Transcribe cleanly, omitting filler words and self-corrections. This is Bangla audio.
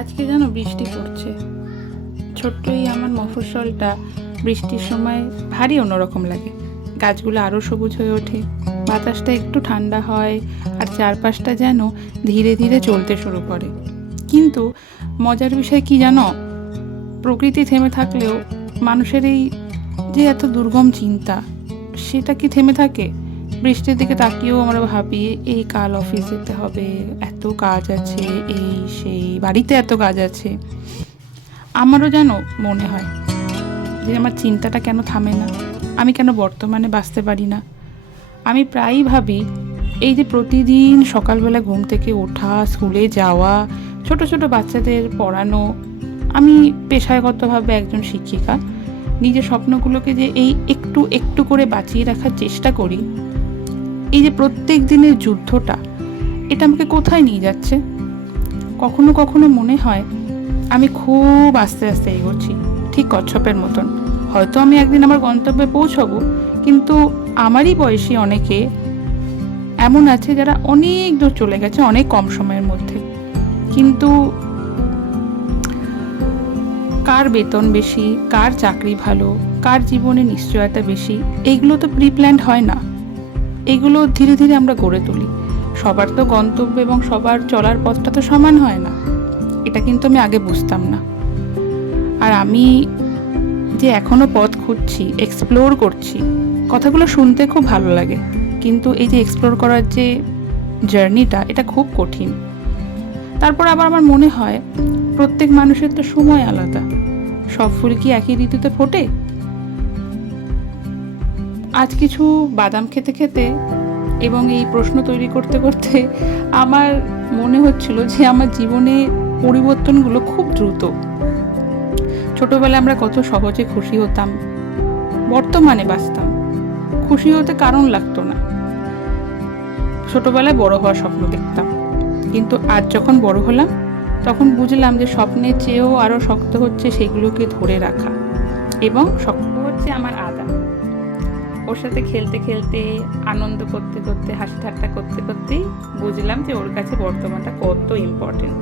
আজকে জানো বৃষ্টি পড়ছে। ছোট্ট এই আমার মফস্বলটা বৃষ্টির সময় ভারী অন্যরকম লাগে। গাছগুলো আরও সবুজ হয়ে ওঠে, বাতাসটা একটু ঠান্ডা হয়, আর চারপাশটা যেন ধীরে ধীরে চলতে শুরু করে। কিন্তু মজার বিষয় কি জানো, প্রকৃতি থেমে থাকলেও মানুষের এই যে এত দুর্গম চিন্তা, সেটা কি থেমে থাকে? বৃষ্টির দিকে তাকিয়েও আমরা ভাবি এই কাল অফিস যেতে হবে, এত কাজ আছে, এই সেই বাড়িতে এত কাজ আছে। আমারও যেন মনে হয় যে আমার চিন্তাটা কেন থামে না, আমি কেন বর্তমানে বাঁচতে পারি না। আমি প্রায়ই ভাবি এই যে প্রতিদিন সকালবেলা ঘুম থেকে ওঠা, স্কুলে যাওয়া, ছোট ছোট বাচ্চাদের পড়ানো, আমি পেশাগতভাবে একজন শিক্ষিকা, নিজের স্বপ্নগুলোকে যে এই একটু একটু করে বাঁচিয়ে রাখার চেষ্টা করি, এই যে প্রত্যেক দিনের যুদ্ধটা, এটা আমাকে কোথায় নিয়ে যাচ্ছে? কখনো কখনো মনে হয় আমি খুব আস্তে আস্তে এগোচ্ছি, ঠিক কচ্ছপের মতন। হয়তো আমি একদিন আমার গন্তব্যে পৌঁছবো, কিন্তু আমারই বয়সী অনেকে এমন আছে যারা অনেক দূর চলে গেছে অনেক কম সময়ের মধ্যে। কিন্তু কার বেতন বেশি, কার চাকরি ভালো, কার জীবনে নিশ্চয়তা বেশি, এইগুলো তো প্রি প্ল্যান্ড হয় না। এগুলো ধীরে ধীরে আমরা গড়ে তুলি। সবার তো গন্তব্য এবং সবার চলার পথটা তো সমান হয় না, এটা কিন্তু আমি আগে বুঝতাম না। আর আমি যে এখনো পথ খুঁজছি, এক্সপ্লোর করছি, কথাগুলো শুনতে খুব ভালো লাগে, কিন্তু এই যে এক্সপ্লোর করার যে জার্নিটা, এটা খুব কঠিন। তারপর আবার আমার মনে হয় প্রত্যেক মানুষের তো সময় আলাদা, সব ফুল কি একই ঋতুতে ফোটে? আজ কিছু বাদাম খেতে খেতে এবং এই প্রশ্ন তৈরি করতে করতে আমার মনে হচ্ছিল যে আমার জীবনে পরিবর্তনগুলো খুব দ্রুত। ছোটবেলায় আমরা কত সহজে খুশি হতাম, বর্তমানে বাঁচতাম, খুশি হতে কারণ লাগতো না। ছোটবেলায় বড় হওয়ার স্বপ্ন দেখতাম, কিন্তু আজ যখন বড় হলাম তখন বুঝলাম যে স্বপ্নের চেয়েও আরও শক্ত হচ্ছে সেগুলোকে ধরে রাখা। এবং শক্ত হচ্ছে আমার আদা। ওর সাথে খেলতে খেলতে, আনন্দ করতে করতে, হাসি ঠাট্টা করতে করতেই বুঝলাম যে ওর কাছে বর্তমানটা কত ইম্পর্টেন্ট।